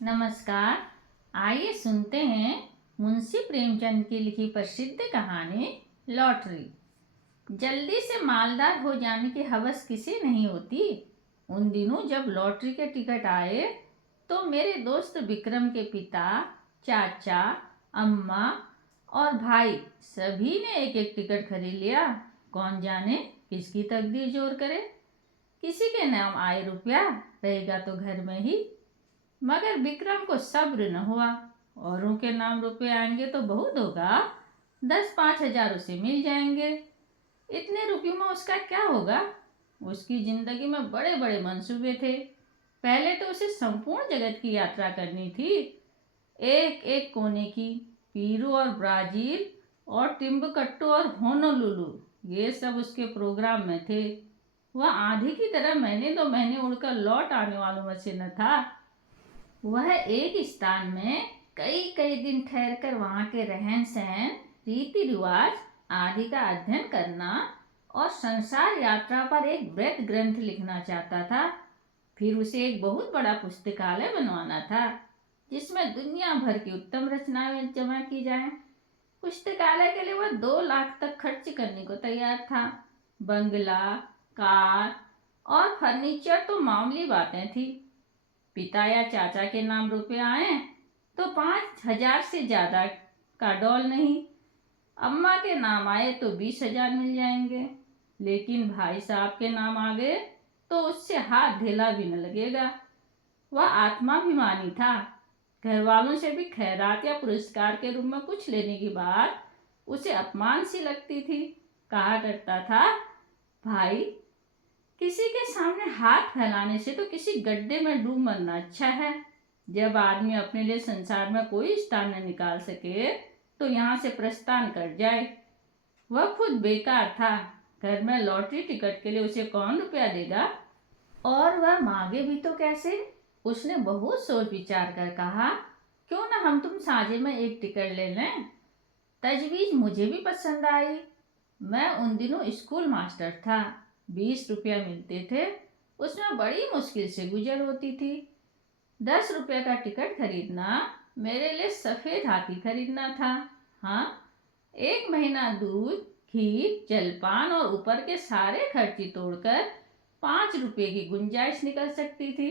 नमस्कार। आइए सुनते हैं मुंशी प्रेमचंद की लिखी प्रसिद्ध कहानी लॉटरी। जल्दी से मालदार हो जाने की हवस किसे नहीं होती। उन दिनों जब लॉटरी के टिकट आए तो मेरे दोस्त विक्रम के पिता, चाचा, अम्मा और भाई सभी ने एक एक टिकट खरीद लिया। कौन जाने किसकी तकदीर जोर करे। किसी के नाम आए रुपया रहेगा तो घर में ही, मगर विक्रम को सब्र न हुआ। औरों के नाम रुपए आएंगे तो बहुत होगा, 10-5 हजार उसे मिल जाएंगे। इतने रुपयों में उसका क्या होगा। उसकी जिंदगी में बड़े बड़े मंसूबे थे। पहले तो उसे संपूर्ण जगत की यात्रा करनी थी, एक एक कोने की। पीरू और ब्राजील और टिम्बकट्टू और होनोलुलु, ये सब उसके प्रोग्राम में थे। वह आंधी की तरह महीने 2 महीने उड़कर लौट आने वालों में से न था। वह एक स्थान में कई कई दिन ठहरकर वहाँ के रहन सहन, रीति रिवाज आदि का अध्ययन करना और संसार यात्रा पर एक बृहद ग्रंथ लिखना चाहता था। फिर उसे एक बहुत बड़ा पुस्तकालय बनवाना था जिसमें दुनिया भर की उत्तम रचनाएं जमा की जाएं। पुस्तकालय के लिए वह 2 लाख तक खर्च करने को तैयार था। बंगला, कार और फर्नीचर तो मामूली बातें थी। पिता या चाचा के नाम रुपए आए तो 5 हजार से ज्यादा का डॉल नहीं। अम्मा के नाम आए तो 20 हजार मिल जाएंगे। लेकिन भाई साहब के नाम आ गए तो उससे हाथ ढेला भी न लगेगा। वह आत्माभिमानी था। घर वालों से भी खैरात या पुरस्कार के रूप में कुछ लेने की बात उसे अपमान सी लगती थी। कहा करता था, भाई, किसी के सामने हाथ फैलाने से तो किसी गड्ढे में डूब मरना अच्छा है। जब आदमी अपने लिए संसार में कोई स्थान न निकाल सके तो यहाँ से प्रस्थान कर जाए। वह खुद बेकार था। घर में लॉटरी टिकट के लिए उसे कौन रुपया देगा, और वह मांगे भी तो कैसे। उसने बहुत सोच विचार कर कहा, क्यों न हम तुम साझे में एक टिकट ले लें। तजवीज मुझे भी पसंद आई। मैं उन दिनों स्कूल मास्टर था। 20 रुपया मिलते थे, उसमें बड़ी मुश्किल से गुजर होती थी। 10 रुपये का टिकट खरीदना मेरे लिए सफ़ेद हाथी खरीदना था। हाँ, 1 महीना दूध, घी, जलपान और ऊपर के सारे खर्ची तोड़कर 5 रुपये की गुंजाइश निकल सकती थी।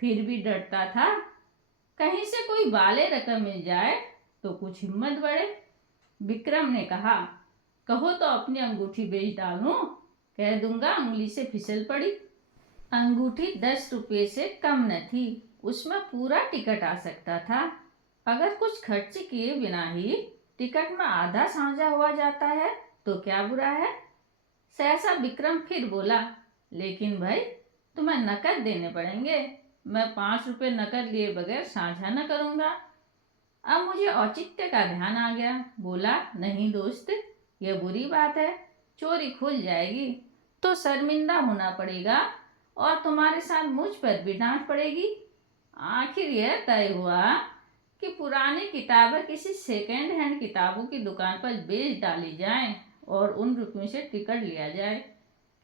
फिर भी डरता था, कहीं से कोई बाले रकम मिल जाए तो कुछ हिम्मत बढ़े। विक्रम ने कहा, कहो तो अपनी अंगूठी बेच डालूं, कह दूंगा उंगली से फिसल पड़ी। अंगूठी 10 रुपये से कम न थी, उसमें पूरा टिकट आ सकता था। अगर कुछ खर्च किए बिना ही टिकट में आधा साझा हुआ जाता है तो क्या बुरा है। सहसा विक्रम फिर बोला, लेकिन भाई, तुम्हें नकद देने पड़ेंगे। मैं 5 रुपये नकद लिए बगैर साझा न करूँगा। अब मुझे औचित्य का ध्यान आ गया। बोला, नहीं दोस्त, यह बुरी बात है। चोरी खुल जाएगी तो शर्मिंदा होना पड़ेगा और तुम्हारे साथ मुझ पर भी डांट पड़ेगी। आखिर यह तय हुआ कि पुरानी किताबें किसी सेकेंड हैंड किताबों की दुकान पर बेच डाली जाएं और उन रुपयों से टिकट लिया जाए।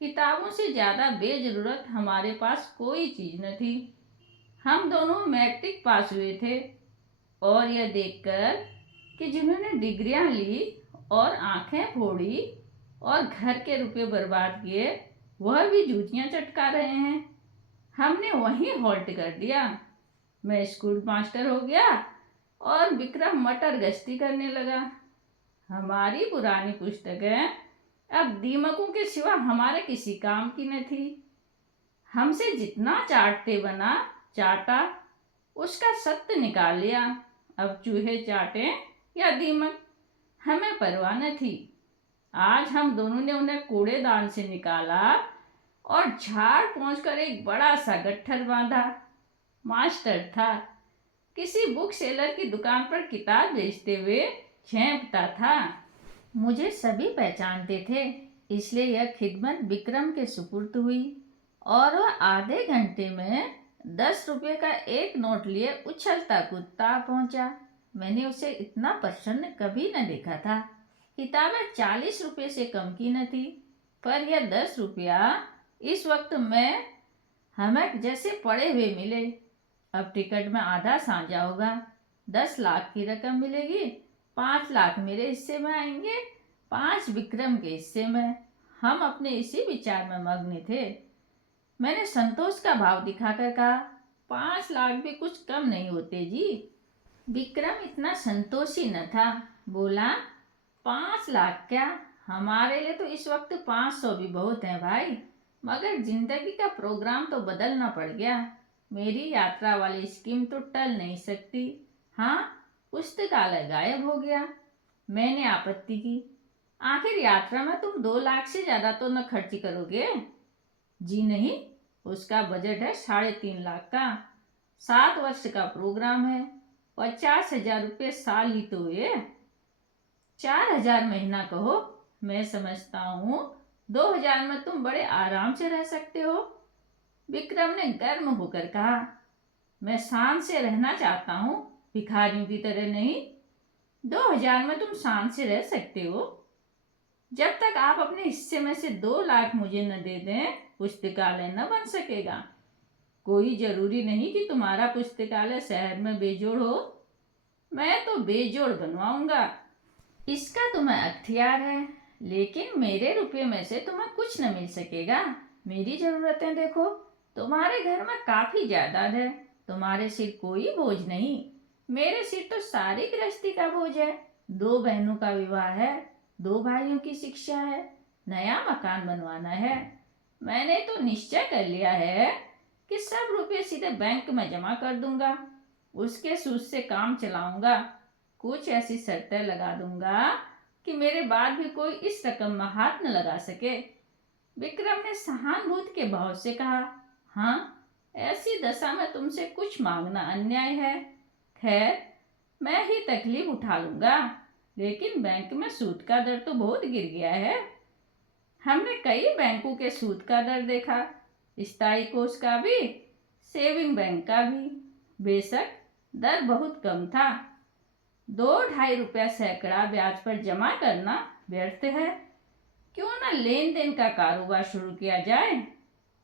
किताबों से ज़्यादा बेजरूरत हमारे पास कोई चीज़ न थी। हम दोनों मैट्रिक पास हुए थे और यह देखकर कि जिन्होंने डिग्रियां ली और आंखें फोड़ी और घर के रुपए बर्बाद किए, वह भी जूतियां चटका रहे हैं, हमने वहीं हॉल्ट कर दिया। मैं स्कूल मास्टर हो गया और विक्रम मटर गश्ती करने लगा। हमारी पुरानी पुस्तकें अब दीमकों के सिवा हमारे किसी काम की न थी। हमसे जितना चाटते बना चाटा, उसका सत्य निकाल लिया। अब चूहे चाटे या दीमक, हमें परवाह न थी। आज हम दोनों ने उन्हें कूड़ेदान से निकाला और झाड़ पहुंचकर एक बड़ा सा गट्ठर बांधा। मास्टर था, किसी बुक सेलर की दुकान पर किताब बेचते हुए झेंपता था। मुझे सभी पहचानते थे, इसलिए यह खिदमत विक्रम के सुपुर्द हुई और वह आधे घंटे में 10 रुपये का एक नोट लिए उछलता कूदता पहुंचा। मैंने उसे इतना प्रसन्न कभी न देखा था। किताबें 40 रुपये से कम की न थी, पर यह 10 रुपया इस वक्त में हमें जैसे पड़े हुए मिले। अब टिकट में आधा साझा होगा, 10 लाख की रकम मिलेगी, 5 लाख मेरे हिस्से में आएंगे, 5 विक्रम के हिस्से में। हम अपने इसी विचार में मग्न थे। मैंने संतोष का भाव दिखाकर कहा, 5 लाख भी कुछ कम नहीं होते जी। विक्रम इतना संतोषी न था, बोला, 5 लाख क्या, हमारे लिए तो इस वक्त 500 भी बहुत है भाई, मगर जिंदगी का प्रोग्राम तो बदलना पड़ गया। मेरी यात्रा वाली स्कीम तो टल नहीं सकती। हाँ, पुस्तकालय गायब हो गया। मैंने आपत्ति की, आखिर यात्रा में तुम 2 लाख से ज्यादा तो न खर्ची करोगे? जी नहीं, उसका बजट है 3.5 लाख का, 7 वर्ष का प्रोग्राम है, 50,000 रुपये साल ही तो हुए। 4,000 महीना कहो, मैं समझता हूँ 2,000 में तुम बड़े आराम से रह सकते हो। विक्रम ने गर्म होकर कहा, मैं शान से रहना चाहता हूँ, भिखारियों की तरह नहीं। 2,000 में तुम शान से रह सकते हो। जब तक आप अपने हिस्से में से 2 लाख मुझे न दे दें, पुस्तकालय न बन सकेगा। कोई जरूरी नहीं कि तुम्हारा पुस्तकालय शहर में बेजोड़ हो, मैं तो बेजोड़ बनवाऊंगा। इसका तुम्हें अख्तियार है, लेकिन मेरे रुपये में से तुम्हें कुछ न मिल सकेगा। मेरी जरूरतें देखो, तुम्हारे घर में काफी जायदाद है, तुम्हारे सिर कोई बोझ नहीं। मेरे सिर तो सारी गृहस्थी का बोझ है। 2 बहनों का विवाह है, 2 भाइयों की शिक्षा है, नया मकान बनवाना है। मैंने तो निश्चय कर लिया है कि सब रुपये सीधे बैंक में जमा कर दूंगा, उसके सूद से काम चलाऊंगा। कुछ ऐसी शर्तें लगा दूंगा कि मेरे बाद भी कोई इस रकम में हाथ न लगा सके। विक्रम ने सहानुभूति के भाव से कहा, हाँ, ऐसी दशा में तुमसे कुछ मांगना अन्याय है। खैर, मैं ही तकलीफ उठा लूंगा, लेकिन बैंक में सूद का दर तो बहुत गिर गया है। हमने कई बैंकों के सूद का दर देखा, स्थायी कोष का भी, सेविंग बैंक का भी। बेशक दर बहुत कम था। 2-2.5 रुपया सैकड़ा ब्याज पर जमा करना व्यर्थ है। क्यों न लेन देन का कारोबार शुरू किया जाए।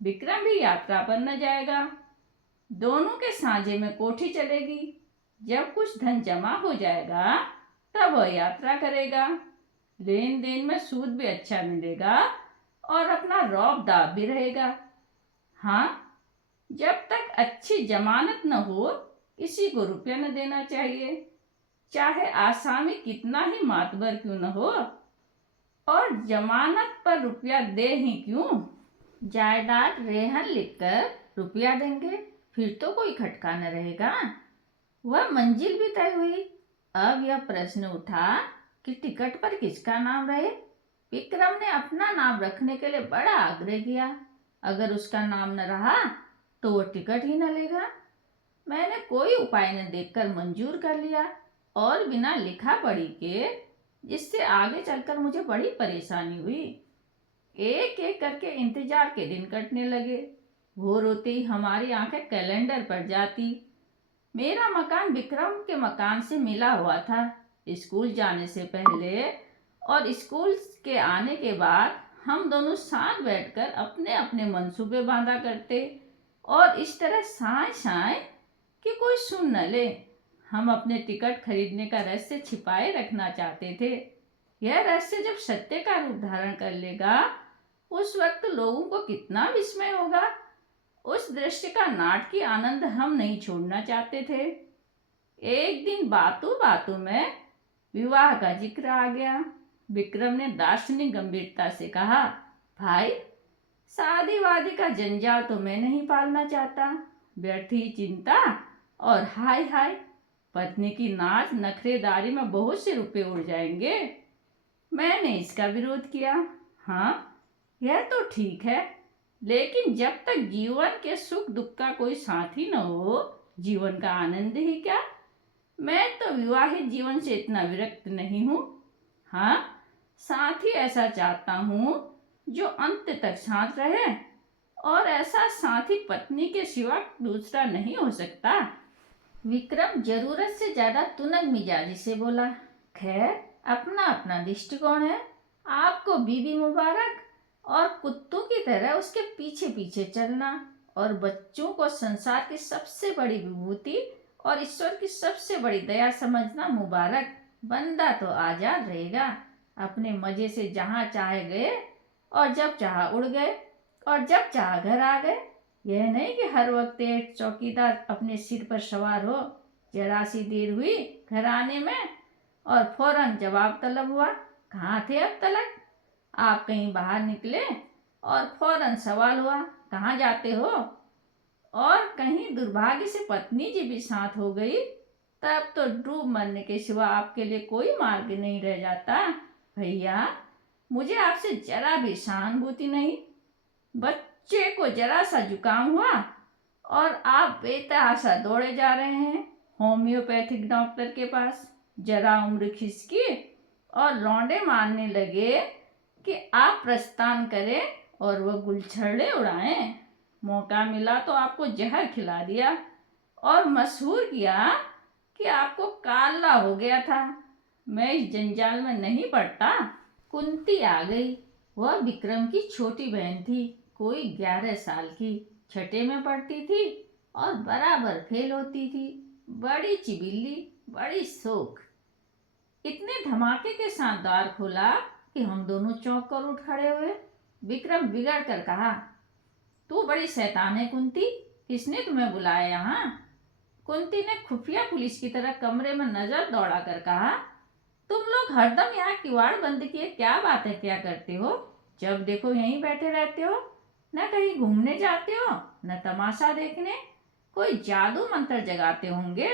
विक्रम भी यात्रा पर न जाएगा, दोनों के साझे में कोठी चलेगी। जब कुछ धन जमा हो जाएगा तब वह यात्रा करेगा। लेन देन में सूद भी अच्छा मिलेगा और अपना रौब दाब भी रहेगा। हाँ, जब तक अच्छी जमानत न हो, किसी को रुपया न देना चाहिए, चाहे आसामी कितना ही मातबर क्यों न हो। और जमानत पर रुपया दे ही क्यों, जायदाद रेहन लिखकर रुपया देंगे, फिर तो कोई खटका न रहेगा। वह मंजिल भी तय हुई। अब यह प्रश्न उठा कि टिकट पर किसका नाम रहे। विक्रम ने अपना नाम रखने के लिए बड़ा आग्रह किया। अगर उसका नाम न रहा तो वह टिकट ही न लेगा। मैंने कोई उपाय न देखकर मंजूर कर लिया और बिना लिखा पढ़ी के, जिससे आगे चलकर मुझे बड़ी परेशानी हुई। एक एक करके इंतजार के दिन कटने लगे। भोर होते ही हमारी आंखें कैलेंडर पर जाती। मेरा मकान विक्रम के मकान से मिला हुआ था। स्कूल जाने से पहले और स्कूल के आने के बाद हम दोनों साथ बैठकर अपने अपने मंसूबे बांधा करते, और इस तरह साए साए कि कोई सुन न ले। हम अपने टिकट खरीदने का रहस्य छिपाए रखना चाहते थे। यह रहस्य जब सत्य का रूप धारण कर लेगा, उस वक्त लोगों को कितना विस्मय होगा। उस दृश्य का नाटकीय आनंद हम नहीं छोड़ना चाहते थे। एक दिन बातों बातों में विवाह का जिक्र आ गया। विक्रम ने दार्शनिक गंभीरता से कहा, भाई, शादी वादी का जंजाल तो मैं नहीं पालना चाहता। व्यर्थ ही चिंता और हाय हाय, पत्नी की नाच नखरेदारी में बहुत से रुपए उड़ जाएंगे। मैंने इसका विरोध किया। हाँ, यह तो ठीक है, लेकिन जब तक जीवन के सुख दुख का कोई साथी न हो, जीवन का आनंद ही क्या। मैं तो विवाहित जीवन से इतना विरक्त नहीं हूँ। हाँ, साथी ऐसा चाहता हूँ जो अंत तक साथ रहे, और ऐसा साथी पत्नी के सिवा दूसरा नहीं हो सकता। विक्रम जरूरत से ज्यादा तुनक मिजाजी से बोला, खैर, अपना अपना दृष्टिकोण है। आपको बीबी मुबारक, और कुत्तों की तरह उसके पीछे पीछे चलना और बच्चों को संसार की सबसे बड़ी विभूति और ईश्वर की सबसे बड़ी दया समझना मुबारक। बंदा तो आजाद रहेगा, अपने मजे से जहाँ चाहे गए और जब चाहा उड़ गए और जब चाहा घर आ गए। यह नहीं कि हर वक्त एक चौकीदार अपने सिर पर सवार हो। जरा सी देर हुई घर आने में और फौरन जवाब तलब हुआ, कहाँ थे अब तलक? आप कहीं बाहर निकले और फौरन सवाल हुआ, कहाँ जाते हो? और कहीं दुर्भाग्य से पत्नी जी भी साथ हो गई, तब तो डूब मरने के सिवा आपके लिए कोई मार्ग नहीं रह जाता। भैया, मुझे आपसे जरा भी सहानुभूति नहीं। बच्चे को जरा सा जुकाम हुआ और आप बेतहाशा दौड़े जा रहे हैं होम्योपैथिक डॉक्टर के पास। जरा उम्र खिसकी और लौंडे मारने लगे कि आप प्रस्थान करें और वह गुलछर्रे उड़ाएं। मौका मिला तो आपको जहर खिला दिया और मशहूर किया कि आपको काला हो गया था। मैं इस जंजाल में नहीं पड़ता। कुंती आ गई। वह विक्रम की छोटी बहन थी, कोई 11 साल की, छठे में पढ़ती थी और बराबर फेल होती थी। बड़ी चिबिल्ली, बड़ी शौक। इतने धमाके के साथ द्वार खोला कि हम दोनों चौंक कर उठ खड़े हुए। विक्रम बिगड़ कर कहा, तू बड़ी शैतान है कुंती, किसने तुम्हें बुलाया यहाँ? कुंती ने खुफिया पुलिस की तरह कमरे में नजर दौड़ा कर कहा, तुम लोग हरदम यहाँ किवाड़ बंद किए क्या बातें क्या करते हो? जब देखो यहीं बैठे रहते हो, न कहीं घूमने जाते हो न तमाशा देखने। कोई जादू मंत्र जगाते होंगे।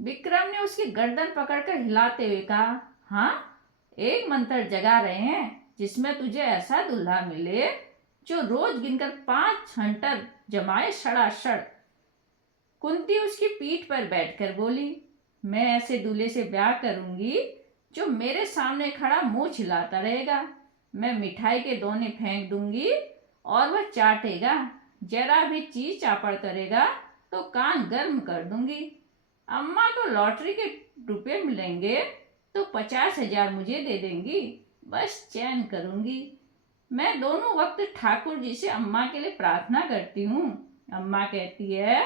विक्रम ने उसकी गर्दन पकड़कर हिलाते हुए कहा, हाँ, एक मंत्र जगा रहे हैं जिसमें तुझे ऐसा दूल्हा मिले जो रोज गिनकर 5 हंटर जमाए सड़ासड़। कुंती उसकी पीठ पर बैठकर बोली, मैं ऐसे दूल्हे से ब्याह करूंगी जो मेरे सामने खड़ा मुंह छिलाता रहेगा। मैं मिठाई के दोने फेंक दूंगी और वह चाटेगा। जरा भी चीज चापड़ करेगा तो कान गर्म कर दूंगी। अम्मा को लॉटरी के रुपए मिलेंगे तो 50,000 मुझे दे देंगी। बस चैन करूंगी। मैं दोनों वक्त ठाकुर जी से अम्मा के लिए प्रार्थना करती हूँ। अम्मा कहती है,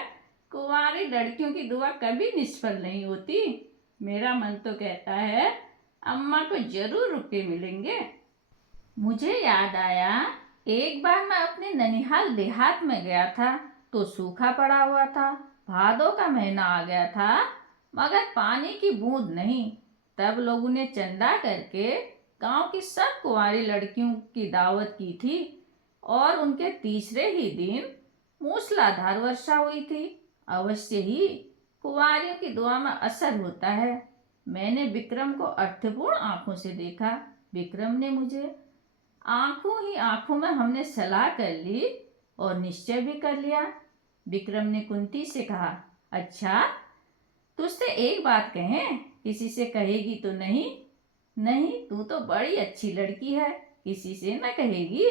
कुंवारी लड़कियों की दुआ कभी निष्फल नहीं होती। मेरा मन तो कहता है अम्मा को जरूर रुपए मिलेंगे। मुझे याद आया, एक बार मैं अपने ननिहाल देहात में गया था तो सूखा पड़ा हुआ था। भादों का महीना आ गया था मगर पानी की बूंद नहीं। तब लोगों ने चंदा करके गांव की सब कुंवारी लड़कियों की दावत की थी और उनके तीसरे ही दिन मूसलाधार वर्षा हुई थी। अवश्य ही कुंवारियों की दुआ में असर होता है। मैंने विक्रम को अर्थपूर्ण आंखों से देखा। विक्रम ने मुझे। आंखों ही आंखों में हमने सलाह कर ली और निश्चय भी कर लिया। विक्रम ने कुंती से कहा, अच्छा, तुझसे एक बात कहें, किसी से कहेगी तो नहीं? नहीं, तू तो बड़ी अच्छी लड़की है, किसी से न कहेगी।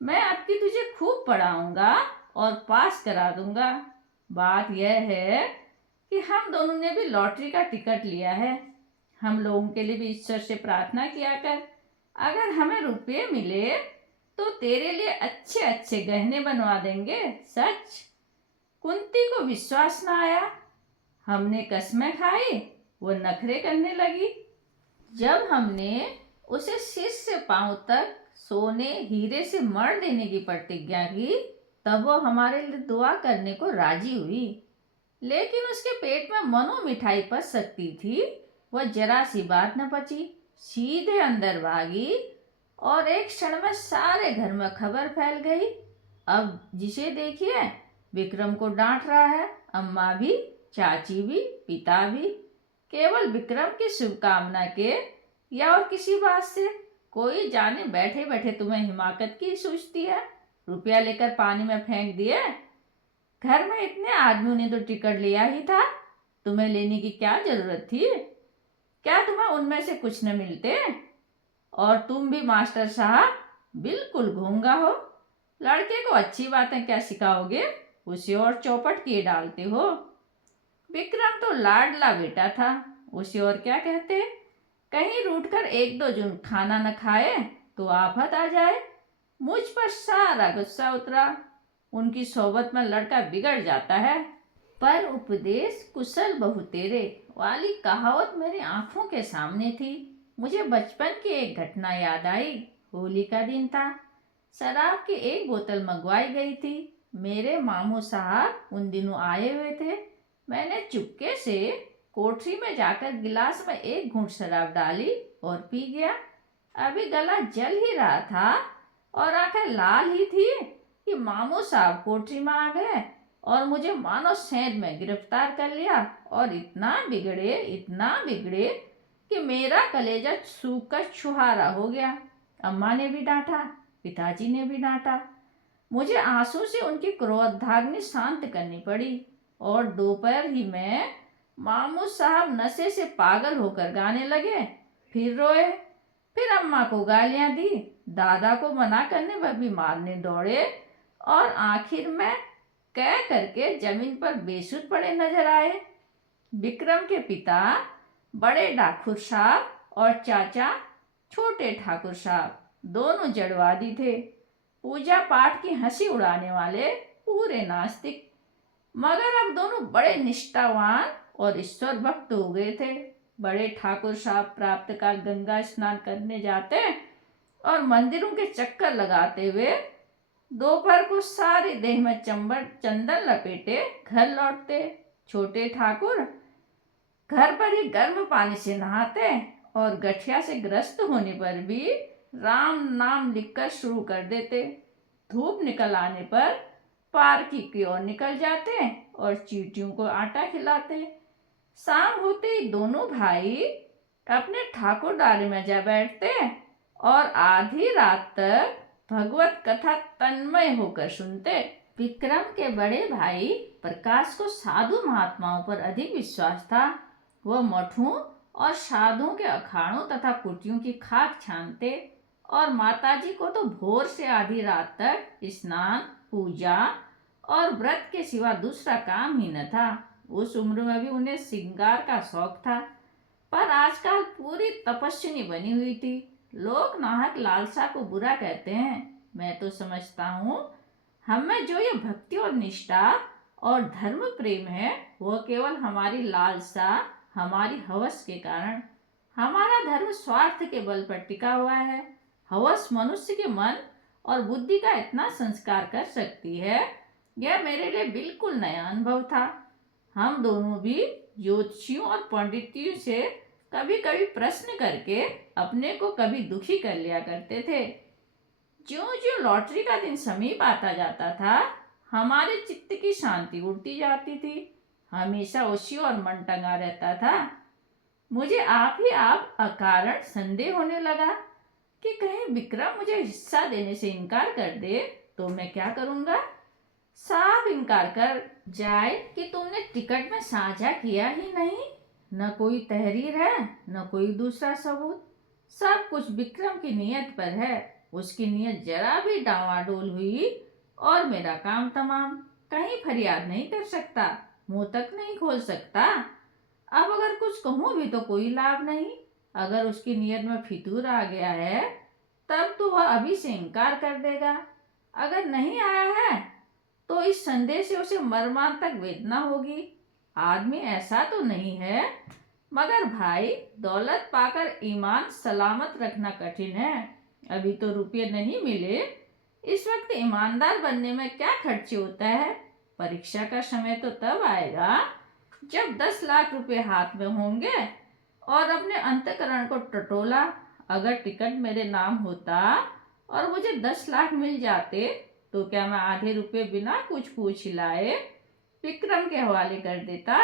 मैं आपकी तुझे खूब पढ़ाऊंगा और पास करा दूंगा। बात यह है कि हम दोनों ने भी लॉटरी का टिकट लिया है। हम लोगों के लिए भी ईश्वर से प्रार्थना किया कर, अगर हमें रुपये मिले तो तेरे लिए अच्छे अच्छे गहने बनवा देंगे। सच। कुंती को विश्वास न आया। हमने कसमें खाई, वो नखरे करने लगी। जब हमने उसे सिर से पांव तक सोने हीरे से मढ़ देने की प्रतिज्ञा की, तब वो हमारे लिए दुआ करने को राजी हुई। लेकिन उसके पेट में मनो मिठाई पच सकती थी, वह जरा सी बात न पची, सीधे अंदर भागी और एक क्षण में सारे घर में खबर फैल गई। अब जिसे देखिए विक्रम को डांट रहा है, अम्मा भी, चाची भी, पिता भी, केवल विक्रम की शुभकामना के या और किसी बात से। कोई जाने बैठे बैठे तुम्हें हिमाकत की सूझती है। रुपया लेकर पानी में फेंक दिए। घर में इतने आदमियों ने तो टिकट लिया ही था, तुम्हें लेने की क्या जरूरत थी? क्या तुम्हें उनमें से कुछ न मिलते? और तुम भी मास्टर साहब बिल्कुल गूंगा हो। लड़के को अच्छी बातें क्या सिखाओगे, उसे और चौपट किए डालते हो। विक्रम तो लाडला बेटा था, उसे और क्या कहते। कहीं रूठकर 1-2 दिन खाना न खाए तो आफत आ जाए। मुझ पर सारा गुस्सा उतरा। उनकी सोबत में लड़का बिगड़ जाता है। पर उपदेश कुशल बहु तेरे वाली कहावत मेरी आंखों के सामने थी। मुझे बचपन की एक घटना याद आई। होली का दिन था। शराब की एक बोतल मंगवाई गई थी। मेरे मामू साहब उन दिनों आए हुए थे। मैंने चुपके से कोठरी में जाकर गिलास में एक घूंट शराब डाली और पी गया। अभी गला जल ही रहा था और आंखें लाल ही थी कि मामू साहब कोठरी में आ गए और मुझे मानो सेंध में गिरफ्तार कर लिया और इतना बिगड़े कि मेरा कलेजा सूख कर छुहारा हो गया। अम्मा ने भी डांटा, पिताजी ने भी डांटा। मुझे आंसू से उनकी क्रोधाग्नि शांत करनी पड़ी और दोपहर ही में मामू साहब नशे से पागल होकर गाने लगे, फिर रोए, फिर अम्मा को गालियां दी, दादा को मना करने पर भी मारने दौड़े और आखिर में कह करके जमीन पर बेसुध पड़े नजर आए। विक्रम के पिता बड़े ठाकुर साहब और चाचा छोटे ठाकुर साहब दोनों जड़वादी थे। पूजा पाठ की हंसी उड़ाने वाले पूरे नास्तिक, मगर अब दोनों बड़े निष्ठावान और ईश्वर भक्त हो गए थे। बड़े ठाकुर साहब प्रातः काल गंगा स्नान करने जाते और मंदिरों के चक्कर लगाते हुए दोपहर को सारी देह में चंदन लपेटे घर लौटते। छोटे ठाकुर घर पर ही गर्म पानी से नहाते और गठिया से ग्रस्त होने पर भी राम नाम लिखकर शुरू कर देते। धूप निकल आने पर पार्क की ओर निकल जाते और चींटियों को आटा खिलाते। शाम होते ही दोनों भाई अपने ठाकुर डाले में जा बैठते और आधी रात तक भगवत कथा तन्मय होकर सुनते। विक्रम के बड़े भाई प्रकाश को साधु महात्माओं पर अधिक विश्वास था। वह मठों और साधुओं के अखाड़ों तथा कुटियों की खाक छानते और माताजी को तो भोर से आधी रात तक स्नान, पूजा और व्रत के सिवा दूसरा काम ही न था। उस उम्र में भी उन्हें श्रृंगार का शौक था, पर आजकल पूरी तपस्विनी बनी हुई थी। लोग नाहक लालसा को बुरा कहते हैं। मैं तो समझता हूँ हमें जो ये भक्ति और निष्ठा और धर्म प्रेम है वह केवल हमारी लालसा, हमारी हवस के कारण। हमारा धर्म स्वार्थ के बल पर टिका हुआ है। हवस मनुष्य के मन और बुद्धि का इतना संस्कार कर सकती है, यह मेरे लिए बिल्कुल नया अनुभव था। हम दोनों भी ज्योतिषियों और पंडितों से कभी कभी प्रश्न करके अपने को कभी दुखी कर लिया करते थे। ज्यों ज्यों लॉटरी का दिन समीप आता जाता था, हमारे चित्त की शांति उड़ती जाती थी। हमेशा उसी और मन टंगा रहता था। मुझे आप अकारण संदेह होने लगा कि कहीं विक्रम मुझे हिस्सा देने से इनकार कर दे तो मैं क्या करूँगा। साफ इनकार कर जाए कि तुमने टिकट में साझा किया ही नहीं, न कोई तहरीर है न कोई दूसरा सबूत। सब कुछ विक्रम की नीयत पर है। उसकी नीयत जरा भी डावाडोल हुई और मेरा काम तमाम। कहीं फरियाद नहीं कर सकता, मुंह तक नहीं खोल सकता। अब अगर कुछ कहूँ भी तो कोई लाभ नहीं। अगर उसकी नीयत में फितूर आ गया है तब तो वह अभी से इनकार कर देगा। अगर नहीं आया है तो इस संदेह से उसे मर्मांतक वेदना होगी। आदमी ऐसा तो नहीं है, मगर भाई दौलत पाकर ईमान सलामत रखना कठिन है। अभी तो रुपये नहीं मिले, इस वक्त ईमानदार बनने में क्या खर्च होता है। परीक्षा का समय तो तब आएगा जब 10 लाख रुपए हाथ में होंगे और अपने अंतःकरण को टटोला। अगर टिकट मेरे नाम होता और मुझे 10 लाख मिल जाते तो क्या मैं आधे रुपए बिना कुछ पूछ लाए विक्रम के हवाले कर देता।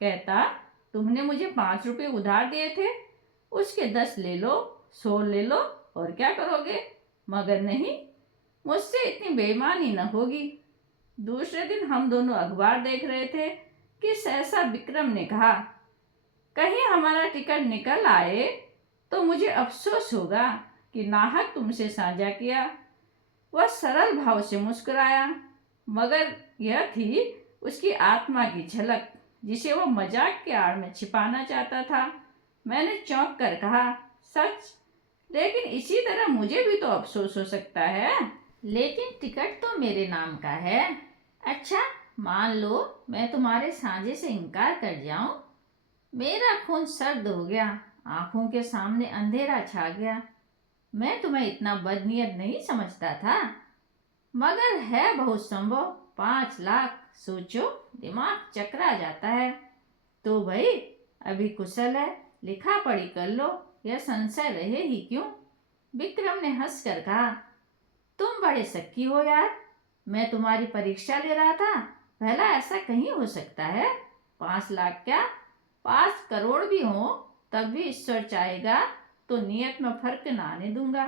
कहता तुमने मुझे 5 रुपए उधार दिए थे, उसके 10 ले लो, 100 ले लो और क्या करोगे। मगर नहीं, मुझसे इतनी बेईमानी न होगी। दूसरे दिन हम दोनों अखबार देख रहे थे कि सहसा विक्रम ने कहा, कहीं हमारा टिकट निकल आए तो मुझे अफसोस होगा कि नाहक तुमसे साझा किया। वह सरल भाव से मुस्कुराया, मगर यह थी उसकी आत्मा की झलक जिसे वह मजाक के आड़ में छिपाना चाहता था। मैंने चौंक कर कहा, सच? लेकिन इसी तरह मुझे भी तो अफसोस हो सकता है। लेकिन टिकट तो मेरे नाम का है। अच्छा, मान लो मैं तुम्हारे साझे से इनकार कर जाऊं। मेरा खून सर्द हो गया, आंखों के सामने अंधेरा छा गया। मैं तुम्हें इतना बदनीयत नहीं समझता था, मगर है बहुत संभव। 5 लाख, सोचो, दिमाग चकरा जाता है। तो भाई, अभी कुशल है, लिखा पढ़ी कर लो, यह संशय रहे ही क्यों। विक्रम ने हंसकर कहा, तुम बड़े शक्की हो यार। मैं तुम्हारी परीक्षा ले रहा था, भला ऐसा कहीं हो सकता है। 5 लाख क्या, 5 करोड़ भी हो, तब भी ईश्वर चाहेगा तो नियत में फर्क न आने दूंगा।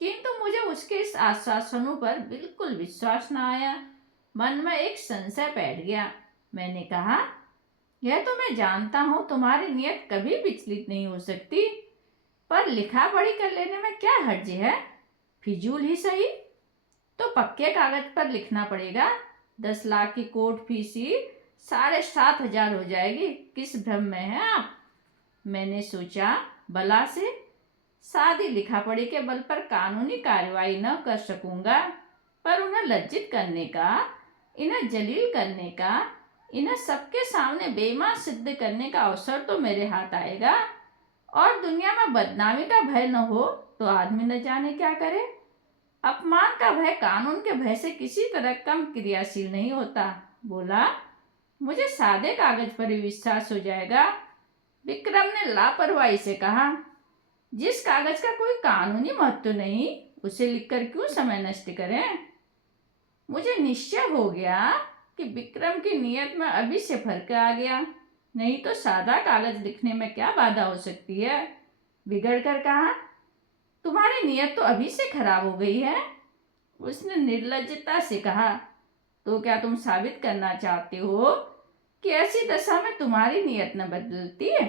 किंतु मुझे उसके इस आश्वासनों पर बिल्कुल विश्वास न आया। मन में एक संशय बैठ गया। मैंने कहा, यह तो मैं जानता हूँ तुम्हारी नियत कभी विचलित नहीं हो सकती, पर लिखा पढ़ी कर लेने में क्या हर्ज है। फिजूल ही सही तो पक्के कागज पर लिखना पड़ेगा। 10 लाख की कोर्ट फीस ही 7,500 हो जाएगी। किस भ्रम में हैं आप। मैंने सोचा, भला से सादी लिखा पढ़ी के बल पर कानूनी कार्रवाई न कर सकूंगा, पर उन्हें लज्जित करने का, इन्हें जलील करने का, इन्हें सबके सामने बेईमान सिद्ध करने का अवसर तो मेरे हाथ आएगा। और दुनिया में बदनामी का भय न हो तो आदमी न जाने क्या करे। अपमान का भय कानून के भय से किसी तरह कम क्रियाशील नहीं होता। बोला, मुझे सादे कागज पर ही विश्वास हो जाएगा। विक्रम ने लापरवाही से कहा, जिस कागज का कोई कानूनी महत्व नहीं, उसे लिखकर क्यों समय नष्ट करें। मुझे निश्चय हो गया कि विक्रम की नीयत में अभी से फर्क आ गया। नहीं तो सादा कागज लिखने में क्या बाधा हो सकती है। बिगड़ कर कहा, तुम्हारी नीयत तो अभी से खराब हो गई है। उसने निर्लज्जता से कहा, तो क्या तुम साबित करना चाहते हो कि ऐसी दशा में तुम्हारी नीयत न बदलती है।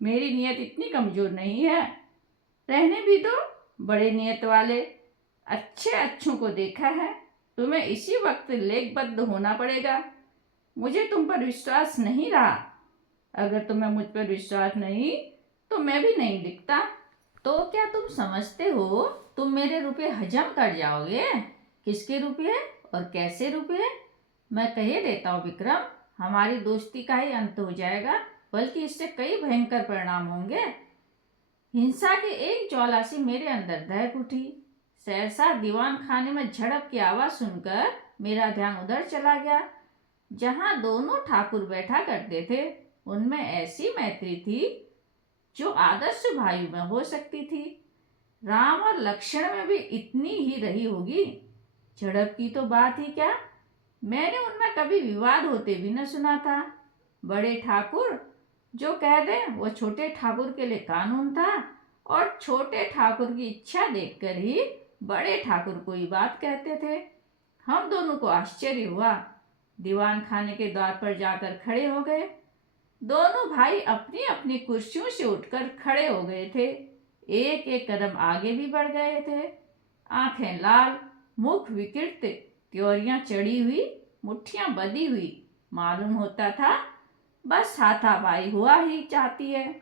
मेरी नीयत इतनी कमजोर नहीं है। रहने भी दो, बड़े नियत वाले अच्छे अच्छों को देखा है। तुम्हें इसी वक्त लेखबद्ध होना पड़ेगा। मुझे तुम पर विश्वास नहीं रहा। अगर तुम्हें मुझ पर विश्वास नहीं तो मैं भी नहीं लिखता। तो क्या तुम समझते हो तुम मेरे रुपए हजम कर जाओगे। किसके रुपए और कैसे रुपए। मैं कहे देता हूँ विक्रम, हमारी दोस्ती का ही अंत हो जाएगा, बल्कि इससे कई भयंकर परिणाम होंगे। हिंसा की एक ज्वाला सी मेरे अंदर दहक उठी। सहसा दीवान खाने में झड़प की आवाज सुनकर मेरा ध्यान उधर चला गया, जहां दोनों ठाकुर बैठा करते थे। उनमें ऐसी मैत्री थी जो आदर्श भाइयों में हो सकती थी। राम और लक्ष्मण में भी इतनी ही रही होगी। झड़प की तो बात ही क्या, मैंने उनमें कभी विवाद होते भी न सुना था। बड़े ठाकुर जो कह दे वो छोटे ठाकुर के लिए कानून था, और छोटे ठाकुर की इच्छा देखकर ही बड़े ठाकुर कोई बात कहते थे। हम दोनों को आश्चर्य हुआ। दीवान खाने के द्वार पर जाकर खड़े हो गए। दोनों भाई अपनी अपनी कुर्सियों से उठकर खड़े हो गए थे। एक एक कदम आगे भी बढ़ गए थे। आंखें लाल, मुख विकृत, त्योरियां चढ़ी हुई, मुट्ठियां बंधी हुई। मालूम होता था बस हाथापाई हुआ ही चाहती है।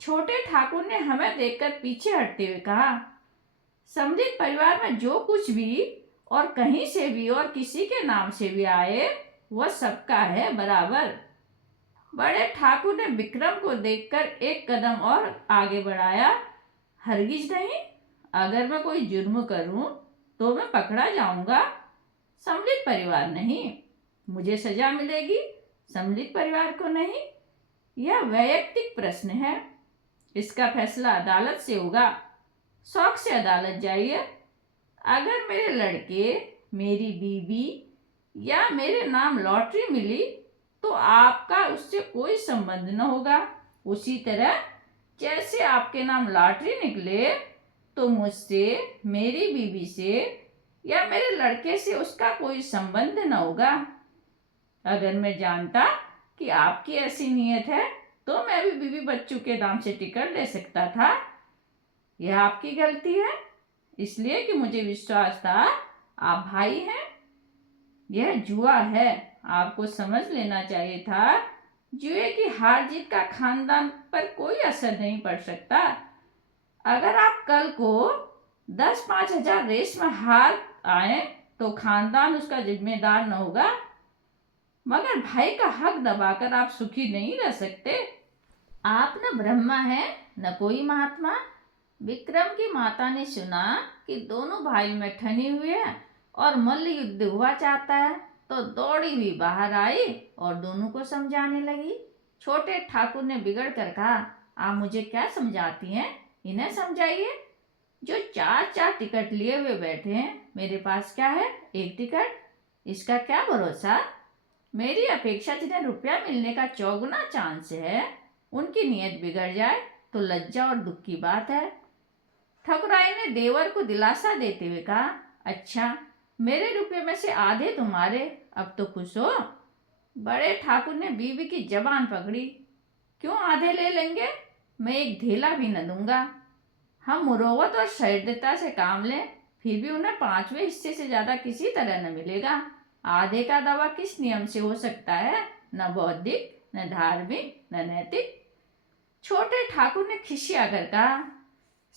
छोटे ठाकुर ने हमें देखकर पीछे हटते हुए कहा, समृद्ध परिवार में जो कुछ भी और कहीं से भी और किसी के नाम से भी आए, वह सबका है बराबर। बड़े ठाकुर ने विक्रम को देखकर एक कदम और आगे बढ़ाया। हरगिज नहीं, अगर मैं कोई जुर्म करूं तो मैं पकड़ा जाऊंगा, सम्मिलित परिवार नहीं। मुझे सजा मिलेगी, सम्मिलित परिवार को नहीं। यह वैयक्तिक प्रश्न है, इसका फैसला अदालत से होगा। शौक से अदालत जाइए। अगर मेरे लड़के, मेरी बीवी या मेरे नाम लॉटरी मिली तो आपका उससे कोई संबंध न होगा। उसी तरह जैसे आपके नाम लॉटरी निकले तो मुझसे, मेरी बीवी से या मेरे लड़के से उसका कोई संबंध न होगा। अगर मैं जानता कि आपकी ऐसी नीयत है तो मैं भी बीवी बच्चों के नाम से टिकट ले सकता था। यह आपकी गलती है, इसलिए कि मुझे विश्वास था आप भाई हैं। यह जुआ है, आपको समझ लेना चाहिए था। जुए की हार जीत का खानदान पर कोई असर नहीं पड़ सकता। अगर आप कल को 10-5 हजार रेस में हार आए तो खानदान उसका जिम्मेदार न होगा, मगर भाई का हक दबाकर आप सुखी नहीं रह सकते। आप न ब्रह्मा है न कोई महात्मा। विक्रम की माता ने सुना कि दोनों भाई में ठनी हुई है और मल्ल युद्ध हुआ चाहता है, तो दौड़ी हुई बाहर आई और दोनों को समझाने लगी। छोटे ठाकुर ने बिगड़ कर कहा, आप मुझे क्या समझाती हैं, इन्हें समझाइए। जो 4-4 टिकट लिए हुए बैठे हैं, मेरे पास क्या है, एक टिकट, इसका क्या भरोसा। मेरी अपेक्षा जिन्हें रुपया मिलने का चौगुना चांस है, उनकी नीयत बिगड़ जाए तो लज्जा और दुख की बात है। ठकुराई ने देवर को दिलासा देते हुए कहा, अच्छा, मेरे रुपये में से आधे तुम्हारे, अब तो खुश हो। बड़े ठाकुर ने बीवी की जबान पकड़ी, क्यों आधे ले लेंगे, मैं एक धेला भी न दूंगा। हम मुरोवत और सहृदयता से काम लें, फिर भी उन्हें 5वें हिस्से से ज्यादा किसी तरह न मिलेगा। आधे का दावा किस नियम से हो सकता है, न बौद्धिक, न धार्मिक, न नैतिक। छोटे ठाकुर ने खिसिया कर कहा,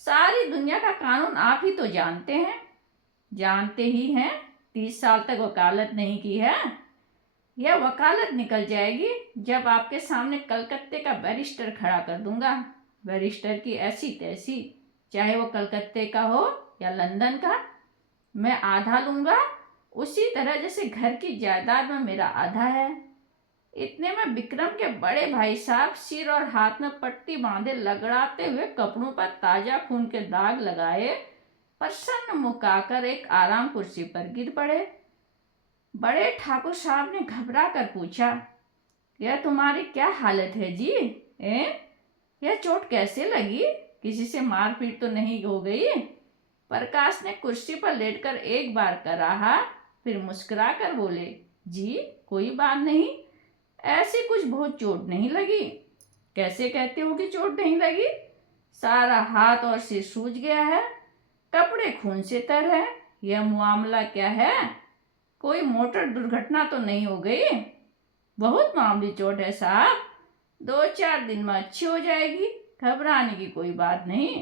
सारी दुनिया का कानून आप ही तो जानते हैं। जानते ही हैं, 30 साल तक वकालत नहीं की है। यह वकालत निकल जाएगी जब आपके सामने कलकत्ते का बैरिस्टर खड़ा कर दूंगा। बैरिस्टर की ऐसी तैसी, चाहे वो कलकत्ते का हो या लंदन का, मैं आधा लूंगा, उसी तरह जैसे घर की जायदाद में मेरा आधा है। इतने में विक्रम के बड़े भाई साहब सिर और हाथ में पट्टी बांधे लगड़ाते हुए कपड़ों पर ताजा खून के दाग लगाए प्रसन्न मुस्कुराकर एक आराम कुर्सी पर गिर पड़े। बड़े ठाकुर साहब ने घबरा कर पूछा, यह तुम्हारी क्या हालत है जी, यह चोट कैसे लगी, किसी से मारपीट तो नहीं हो गई। प्रकाश ने कुर्सी पर लेटकर एक बार कराहा, फिर मुस्कुरा कर बोले, जी कोई बात नहीं, ऐसी कुछ बहुत चोट नहीं लगी। कैसे कहते हो कि चोट नहीं लगी, सारा हाथ और सिर सूज गया है, कपड़े खून से तर है, यह मामला क्या है, कोई मोटर दुर्घटना तो नहीं हो गई। बहुत मामूली चोट है साहब, 2-4 दिन में अच्छी हो जाएगी, घबराने की कोई बात नहीं।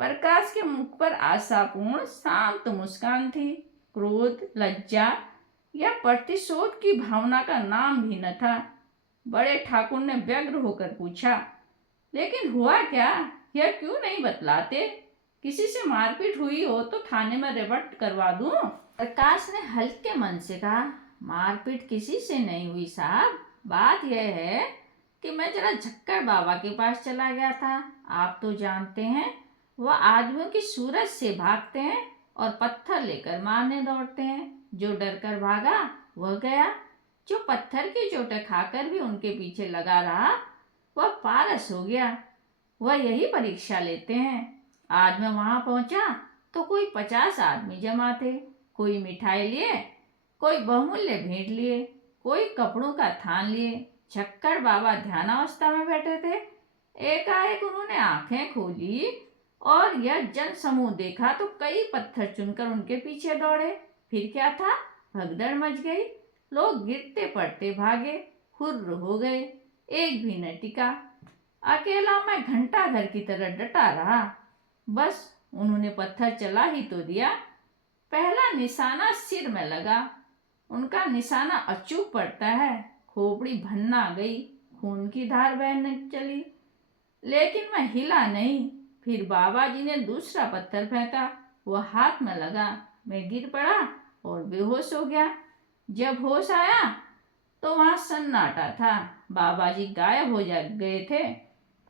प्रकाश के मुख पर आशापूर्ण शांत मुस्कान थी। क्रोध, लज्जा या प्रतिशोध की भावना का नाम भी न था। बड़े ठाकुर ने व्यग्र होकर पूछा, लेकिन हुआ क्या, यह क्यों नहीं बतलाते, किसी से मारपीट हुई हो तो थाने में रिपोर्ट करवा दूं। प्रकाश ने हल्के मन से कहा, मारपीट किसी से नहीं हुई साहब, बात यह है कि मैं जरा झक्कड़ बाबा के पास चला गया था। आप तो जानते हैं, वह आदमियों की सूरत से भागते हैं और पत्थर लेकर मारने दौड़ते हैं। जो डर कर भागा वह गया, जो पत्थर की चोटें खाकर भी उनके पीछे लगा रहा वह पारस हो गया। वह यही परीक्षा लेते हैं। आज मैं वहां पहुंचा तो कोई 50 आदमी जमा थे, कोई मिठाई लिए, कोई बहुमूल्य भेंट लिए, कोई कपड़ों का थान लिए। झक्कड़ बाबा ध्यानावस्था में बैठे थे। एकाएक उन्होंने आंखें खोली और यह जन समूह देखा तो कई पत्थर चुनकर उनके पीछे दौड़े। फिर क्या था, भगदड़ मच गई, लोग गिरते पड़ते भागे, हुर्र हो गए, एक भी न टिका। अकेला मैं घंटा घर की तरह डटा रहा। बस उन्होंने पत्थर चला ही तो दिया। पहला निशाना सिर में लगा, उनका निशाना अचूक पड़ता है, खोपड़ी भन्ना गई, खून की धार बहने चली, लेकिन मैं हिला नहीं। फिर बाबा जी ने दूसरा पत्थर फेंका, वह हाथ में लगा, मैं गिर पड़ा और बेहोश हो गया। जब होश आया तो वहां सन्नाटा था, बाबा जी गायब हो जा गए थे।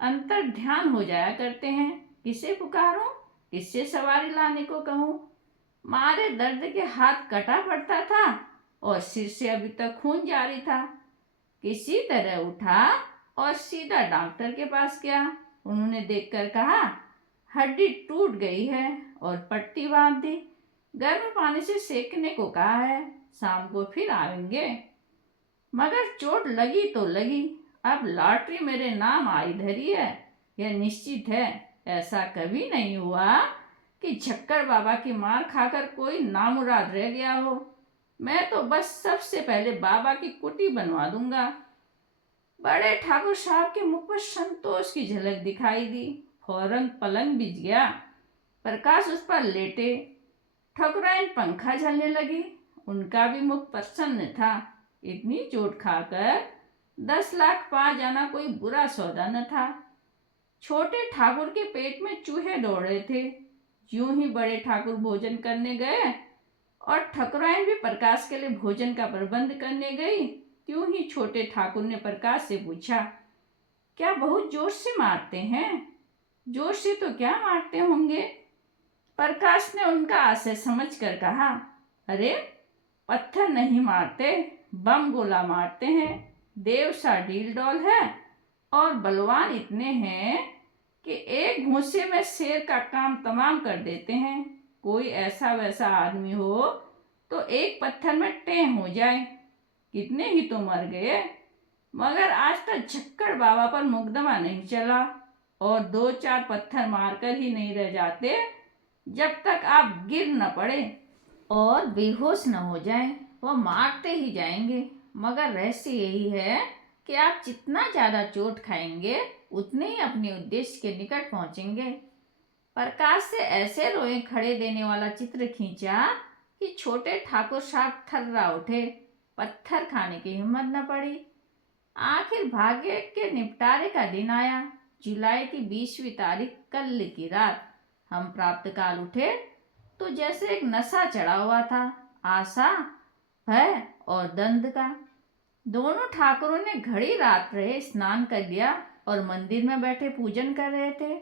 अंतर ध्यान हो जाया करते हैं, किसे पुकारूं, किससे सवारी लाने को कहूं। मारे दर्द के हाथ कटा पड़ता था और सिर से अभी तक खून जारी था। किसी तरह उठा और सीधा डॉक्टर के पास गया। उन्होंने देखकर कहा, हड्डी टूट गई है और पट्टी बांध दी, गर्म पानी से सेकने को कहा है, शाम को फिर आएंगे। मगर चोट लगी तो लगी, अब लॉटरी मेरे नाम आई धरी है, यह निश्चित है। ऐसा कभी नहीं हुआ कि झक्कड़ बाबा की मार खाकर कोई नामुराद रह गया हो। मैं तो बस सबसे पहले बाबा की कुटी बनवा दूंगा। बड़े ठाकुर साहब के मुख पर संतोष की झलक दिखाई दी, फौरन पलंग बिछ गया। प्रकाश उस पर लेटे। ठकुराइन पंखा झलने लगी। उनका भी मुख प्रसन्न था। इतनी चोट खाकर 10 लाख पा जाना कोई बुरा सौदा न था। छोटे ठाकुर के पेट में चूहे दौड़ रहे थे। यूं ही बड़े ठाकुर भोजन करने गए और ठकुराइन भी प्रकाश के लिए भोजन का प्रबंध करने गई। त्यों ही छोटे ठाकुर ने प्रकाश से पूछा, क्या बहुत जोर से मारते हैं? जोर से तो क्या मारते होंगे? प्रकाश ने उनका आशय समझकर कहा, अरे पत्थर नहीं मारते, बम गोला मारते हैं। देव सा डील डॉल है और बलवान इतने हैं कि एक घूंसे में शेर का काम तमाम कर देते हैं। कोई ऐसा वैसा आदमी हो तो एक पत्थर में टें हो जाए। कितने ही तो मर गए, मगर आज तक झक्कड़ बाबा पर मुकदमा नहीं चला और 2-4 पत्थर मारकर ही नहीं रह जाते जब तक आप गिर न पड़े और बेहोश न हो जाएं। वो मारते ही जाएंगे, मगर रहस्य यही है कि आप जितना ज़्यादा चोट खाएंगे उतने ही अपने उद्देश्य के निकट पहुंचेंगे। प्रकाश से ऐसे रोए खड़े देने वाला चित्र खींचा कि छोटे ठाकुर साहब थर्रा उठे। पत्थर खाने की हिम्मत न पड़ी। आखिर भाग्य के निपटारे का दिन आया। जुलाई की 20वीं तारीख, कल की रात। हम प्रातःकाल उठे तो जैसे एक नशा चढ़ा हुआ था, आशा, भय और दंड का। दोनों ठाकुरों ने घड़ी रात रहे स्नान कर लिया और मंदिर में बैठे पूजन कर रहे थे।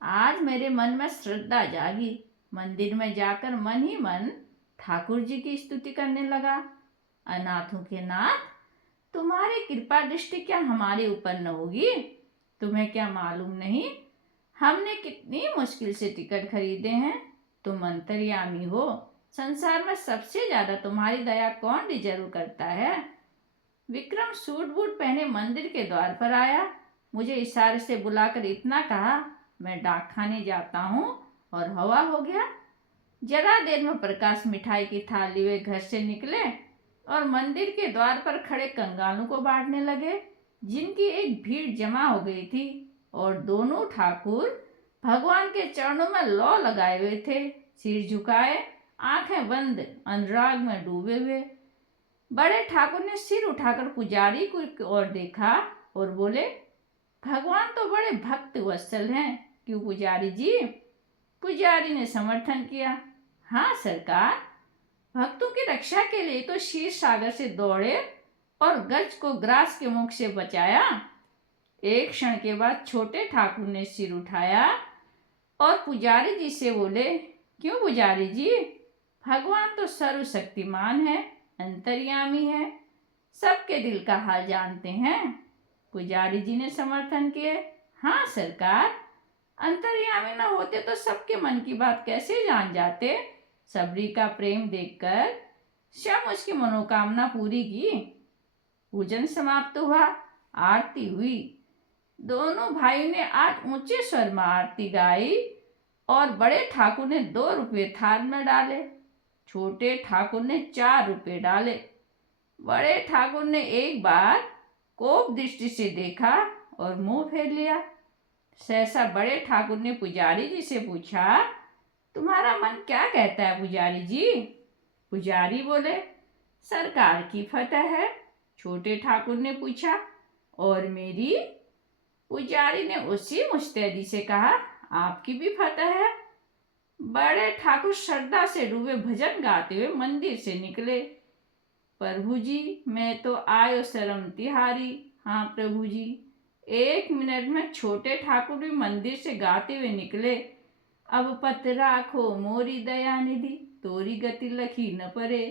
आज मेरे मन में श्रद्धा जागी। मंदिर में जाकर मन ही मन ठाकुर जी की स्तुति करने लगा। अनाथों के नाथ, तुम्हारी कृपा दृष्टि क्या हमारे ऊपर न होगी? तुम्हें क्या मालूम नहीं हमने कितनी मुश्किल से टिकट खरीदे हैं? तुम अंतर्यामी हो। संसार में सबसे ज्यादा तुम्हारी दया कौन डिजर्व करता है? विक्रम सूट बूट पहने मंदिर के द्वार पर आया। मुझे इशारे से बुलाकर इतना कहा, मैं डाक खाने जाता हूँ, और हवा हो गया। जरा देर में प्रकाश मिठाई की थाली वे घर से निकले और मंदिर के द्वार पर खड़े कंगालों को बांटने लगे, जिनकी एक भीड़ जमा हो गई थी। और दोनों ठाकुर भगवान के चरणों में लौ लगाए हुए थे, सिर झुकाए, आंखें बंद, अनुराग में डूबे हुए। बड़े ठाकुर ने सिर उठाकर पुजारी की ओर देखा और बोले, भगवान तो बड़े भक्त वत्सल हैं, क्यों पुजारी जी? पुजारी ने समर्थन किया, हाँ सरकार, भक्तों की रक्षा के लिए तो क्षीर सागर से दौड़े और गज को ग्रास के मुख से बचाया। एक क्षण के बाद छोटे ठाकुर ने सिर उठाया और पुजारी जी से बोले, क्यों पुजारी जी? भगवान तो सर्वशक्तिमान है, अंतर्यामी है, सबके दिल का हाल जानते हैं। पुजारी जी ने समर्थन किए, हाँ सरकार, अंतर्यामी न होते तो सबके मन की बात कैसे जान जाते? सबरी का प्रेम देखकर स्वयं उसकी मनोकामना पूरी की। पूजन समाप्त हुआ, आरती हुई। दोनों भाई ने आज ऊंचे स्वर में आरती गाई और बड़े ठाकुर ने 2 रुपये थाल में डाले, छोटे ठाकुर ने 4 रुपये डाले। बड़े ठाकुर ने एक बार कोप दृष्टि से देखा और मुंह फेर लिया। सहसा बड़े ठाकुर ने पुजारी जी से पूछा, तुम्हारा मन क्या कहता है पुजारी जी? पुजारी बोले, सरकार की फतह है। छोटे ठाकुर ने पूछा, और मेरी? पुजारी ने उसी मुस्तैदी से कहा, आपकी भी फतह है। बड़े ठाकुर श्रद्धा से डूबे भजन गाते हुए मंदिर से निकले। प्रभु जी, मैं तो आयो शर्म तिहारी। हाँ प्रभु जी। 1 मिनट में छोटे ठाकुर भी मंदिर से गाते हुए निकले। अब पत राखो मोरी दया निधि, तोरी गति लखी न परे।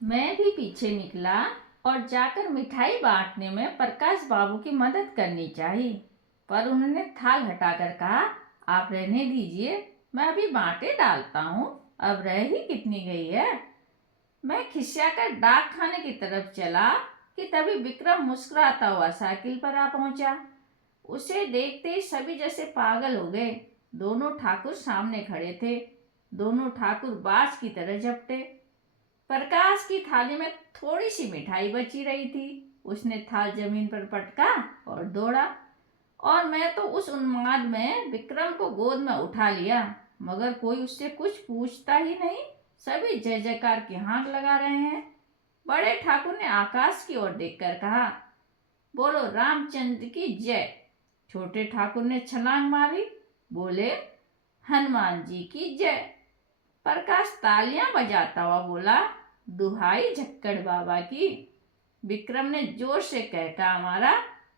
मैं भी पीछे निकला और जाकर मिठाई बांटने में प्रकाश बाबू की मदद करनी चाहिए, पर उन्होंने थाल हटाकर कहा, आप रहने दीजिए, मैं अभी बांटे डालता हूँ, अब रह ही कितनी गई है। मैं खिसियाकर डाक खाने की तरफ चला कि तभी विक्रम मुस्कुराता हुआ साइकिल पर आ पहुंचा। उसे देखते ही सभी जैसे पागल हो गए। दोनों ठाकुर सामने खड़े थे। दोनों ठाकुर बाज की तरह झपटे। प्रकाश की थाली में थोड़ी सी मिठाई बची रही थी। उसने थाल जमीन पर पटका और दौड़ा, और मैं तो उस उन्माद में विक्रम को गोद में उठा लिया। मगर कोई उससे कुछ पूछता ही नहीं। सभी जय जयकार की हाँक लगा रहे हैं। बड़े ठाकुर ने आकाश की ओर देखकर कहा, बोलो रामचंद्र की जय। छोटे ठाकुर ने छलांग मारी, बोले हनुमान जी की जय। प्रकाश तालियां बजाता हुआ बोला, दुहाई झक्कड़ बाबा की। विक्रम ने जोर से कहका मारा,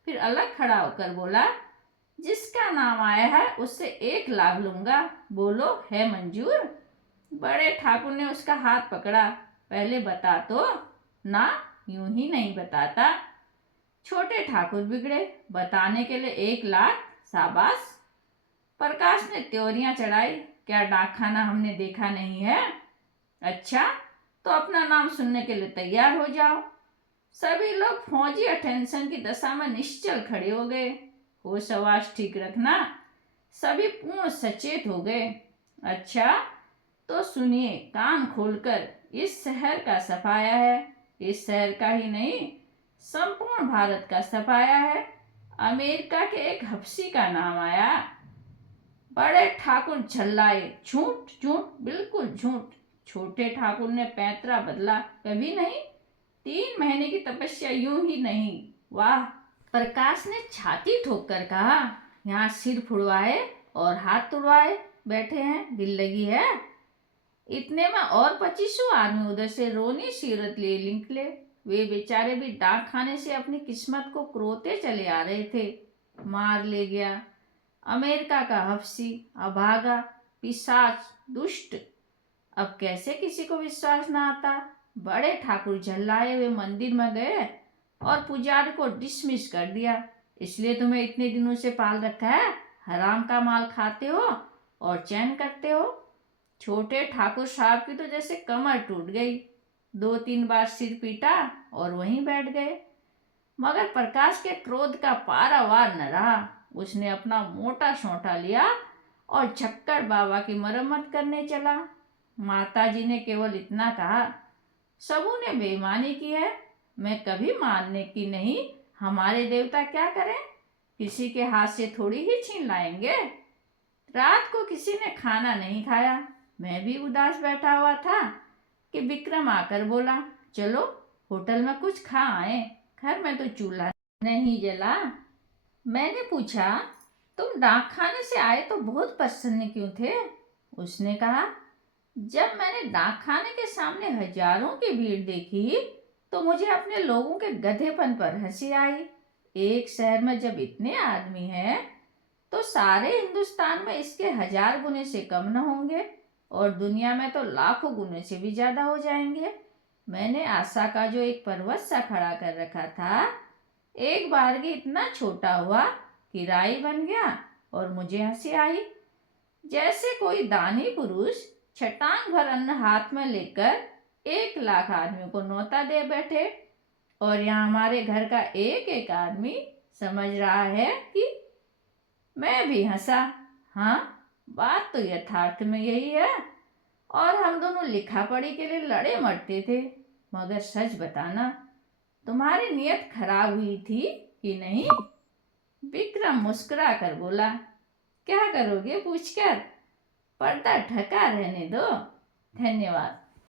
फिर अलग खड़ा होकर बोला, जिसका नाम आया है उससे 1 लाख लूंगा, बोलो है मंजूर। बड़े ठाकुर ने उसका हाथ पकड़ा, पहले बता तो ना, यूं ही नहीं बताता। छोटे ठाकुर बिगड़े, बताने के लिए 1 लाख, शाबाश। प्रकाश ने त्योरियां चढ़ाई, क्या डाकखाना हमने देखा नहीं है? अच्छा, तो अपना नाम सुनने के लिए तैयार हो जाओ। सभी लोग फौजी अटेंशन की दशा में निश्चल खड़े हो गए। होश आवाज ठीक रखना। सभी पूर्ण सचेत हो गए। अच्छा, तो सुनिए कान खोलकर, इस शहर का सफाया है। इस शहर का ही नहीं, संपूर्ण भारत का सफाया है। अमेरिका के एक हफ्सी का नाम आया। बड़े ठाकुर झल्लाए, झूठ झूठ, बिल्कुल झूठ। छोटे ठाकुर ने पैंतरा बदला, कभी नहीं। 3 महीने की तपस्या यूं ही नहीं, वाह। प्रकाश ने छाती ठोक कर कहा, यहाँ सिर फुड़वाए और हाथ तुड़वाए बैठे हैं, दिल लगी है। इतने में और 25 आदमी उधर से रोनी सीरत ले निकले। वे बेचारे भी डाक खाने से अपनी किस्मत को क्रोते चले आ रहे थे। मार ले गया, अमेरिका का हफ्सी, अभागा, पिशाच, दुष्ट। अब कैसे किसी को विश्वास न आता। बड़े ठाकुर झल्लाए हुए मंदिर में गए और पुजारी को डिसमिस कर दिया। इसलिए तुम्हें इतने दिनों से पाल रखा है, हराम का माल खाते हो और चैन करते हो। छोटे ठाकुर साहब की तो जैसे कमर टूट गई। 2-3 बार सिर पीटा और वहीं बैठ गए। मगर प्रकाश के क्रोध का पारावार न रहा। उसने अपना मोटा सोंटा लिया और झक्कड़ बाबा की मरम्मत करने चला। माताजी ने केवल इतना कहा, सबू ने बेईमानी की है, मैं कभी मानने की नहीं। हमारे देवता क्या करें, किसी के हाथ से थोड़ी ही छीन लाएंगे। रात को किसी ने खाना नहीं खाया। मैं भी उदास बैठा हुआ था कि विक्रम आकर बोला, चलो होटल में कुछ खा आए, घर में तो चूल्हा नहीं जला। मैंने पूछा, तुम डाक खाने से आए तो बहुत प्रसन्न क्यों थे? उसने कहा, जब मैंने डाक खाने के सामने हजारों की भीड़ देखी तो मुझे अपने लोगों के गधेपन पर हंसी आई। एक शहर में जब इतने आदमी हैं तो सारे हिंदुस्तान में इसके 1000 गुने से कम न होंगे और दुनिया में तो लाखों गुने से भी ज्यादा हो जाएंगे। मैंने आशा का जो एक पर्वत सा खड़ा कर रखा था, एक बारगी इतना छोटा हुआ कि राई बन गया और मुझे हंसी आई। जैसे कोई दानी पुरुष छटांग भर अन्न हाथ में लेकर 1 लाख आदमियों को न्योता दे बैठे और यहाँ हमारे घर का एक एक आदमी समझ रहा है कि मैं भी हंसा। हाँ, बात तो यथार्थ में यही है और हम दोनों लिखा पढ़ी के लिए लड़े मरते थे। मगर सच बताना, तुम्हारी नीयत खराब हुई थी कि नहीं? विक्रम मुस्कुरा कर बोला, क्या करोगे पूछकर, पर्दा ढका रहने दो। धन्यवाद।